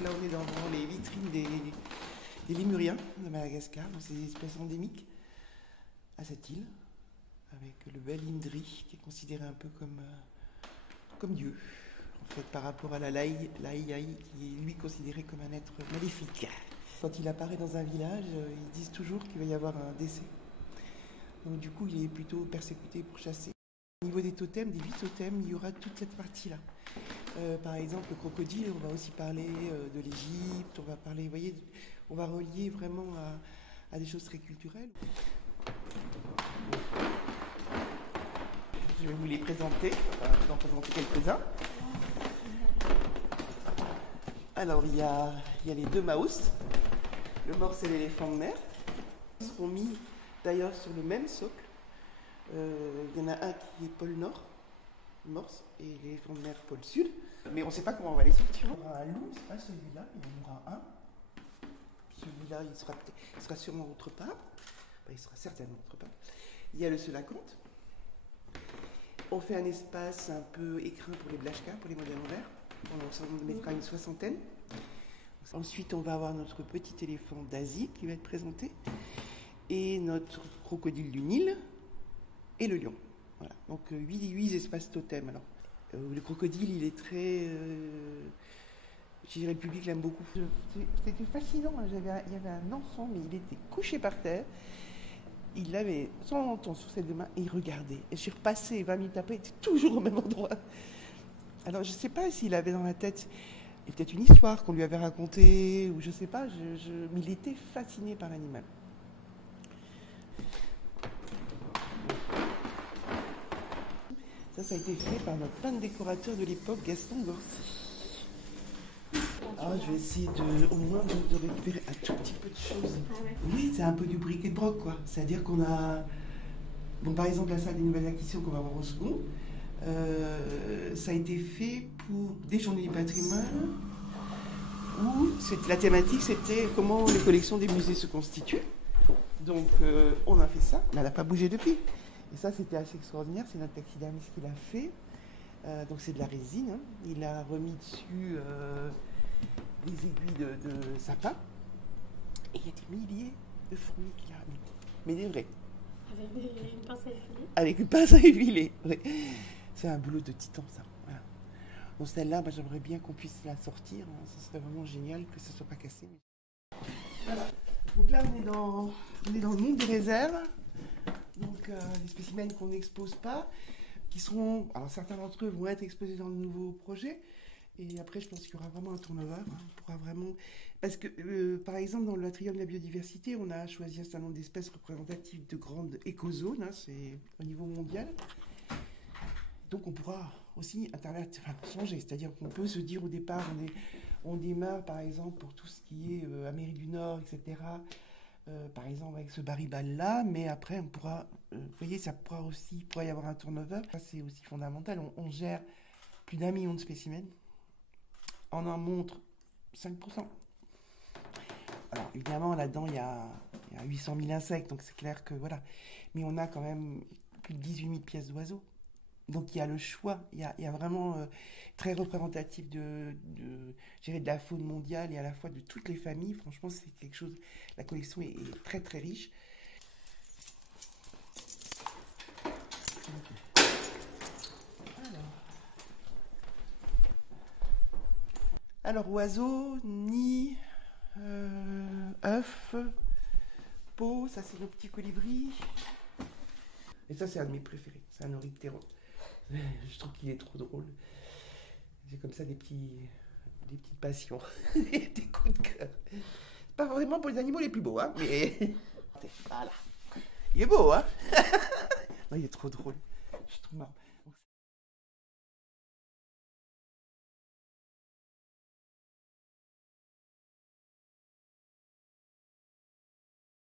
Donc là, on est dans les vitrines des lémuriens de Madagascar. C'est des espèces endémiques à cette île, avec le bel Indri, qui est considéré un peu comme Dieu, en fait, par rapport à la Laïaï, qui est lui considéré comme un être maléfique. Quand il apparaît dans un village, ils disent toujours qu'il va y avoir un décès. Donc du coup, il est plutôt persécuté pour chasser. Au niveau des totems, des 8 totems, il y aura toute cette partie-là. Par exemple, le crocodile, on va aussi parler de l'Égypte, on va parler, vous voyez, on va relier vraiment à des choses très culturelles. Je vais vous les présenter, on va vous en présenter quelques-uns. Alors, il y a les 2 Maous, le morse et l'éléphant de mer. Ils seront mis d'ailleurs sur le même socle. Il y en a un qui est pôle Nord, le morse, et l'éléphant de mer pôle Sud. Mais on ne sait pas comment on va les sortir. Il y aura un loup, c'est pas celui-là, mais il y en aura un. Celui-là, il sera sûrement autre part. Enfin, il sera certainement autre part. Il y a le Selaconte. On fait un espace un peu écrin pour les blashkas, pour les modèles en verre. On s'en mettra une 60aine. Ensuite, on va avoir notre petit éléphant d'Asie qui va être présenté. Et notre crocodile du Nil et le lion. Voilà. Donc 8 espaces totems. Alors, le crocodile, il est très... je dirais le public l'aime beaucoup. C'était fascinant. Il y avait un enfant, mais il était couché par terre. Il avait son menton sur ses 2 mains et il regardait. Et je suis repassée 20 minutes après, il était toujours au même endroit. Alors je ne sais pas s'il avait dans la tête peut-être une histoire qu'on lui avait racontée, ou je ne sais pas, mais il était fasciné par l'animal. Ça a été fait par notre peintre décorateur de l'époque, Gaston Gorcy. Alors, je vais essayer au moins de récupérer un tout petit peu de choses. Oui, c'est un peu du bric-et-broc, quoi. C'est-à-dire qu'on a... Bon, par exemple, la salle des nouvelles acquisitions qu'on va voir au second, ça a été fait pour des journées du patrimoine, où la thématique, c'était comment les collections des musées se constituent. Donc, on a fait ça, mais elle n'a pas bougé depuis. Et ça, c'était assez extraordinaire, c'est notre taxidermiste qui l'a fait. Donc c'est de la résine, hein. Il a remis dessus des aiguilles de sapin. Et il y a des milliers de fourmis qu'il a remis. Mais des vrais. Avec une pince à effiler. Avec une pince à effiler, oui. C'est un boulot de titan, ça. Voilà. Donc celle-là, bah, j'aimerais bien qu'on puisse la sortir, hein. Ce serait vraiment génial que ça ne soit pas cassé. Voilà. Donc là, on est dans le monde des réserves. Donc des spécimens qu'on n'expose pas, qui seront, alors certains d'entre eux vont être exposés dans le nouveau projet, et après je pense qu'il y aura vraiment un turnover, hein. On pourra vraiment, parce que par exemple dans le triangle de la biodiversité, on a choisi un certain nombre d'espèces représentatives de grandes écozones, hein, c'est au niveau mondial, donc on pourra aussi changer, c'est-à-dire qu'on peut se dire au départ, on démarre par exemple pour tout ce qui est Amérique du Nord, etc., par exemple avec ce baribal-là, mais après on pourra, vous voyez, ça pourra y avoir un turnover. Ça c'est aussi fondamental, on gère plus d'1 million de spécimens, on en montre 5%. Alors évidemment là-dedans il y a 800 000 insectes, donc c'est clair que voilà, mais on a quand même plus de 18 000 pièces d'oiseaux. Donc il y a le choix, il y a vraiment très représentatif de la faune mondiale et à la fois de toutes les familles. Franchement, c'est quelque chose, la collection est très très riche. Alors oiseaux, nid, œufs, peau, ça c'est nos petits colibris. Et ça c'est un de mes préférés, c'est un orictéron. Je trouve qu'il est trop drôle. J'ai comme ça des petites passions, des coups de cœur. Pas vraiment pour les animaux les plus beaux, hein, mais voilà. Il est beau, hein. Non, il est trop drôle. Je trouve marrant.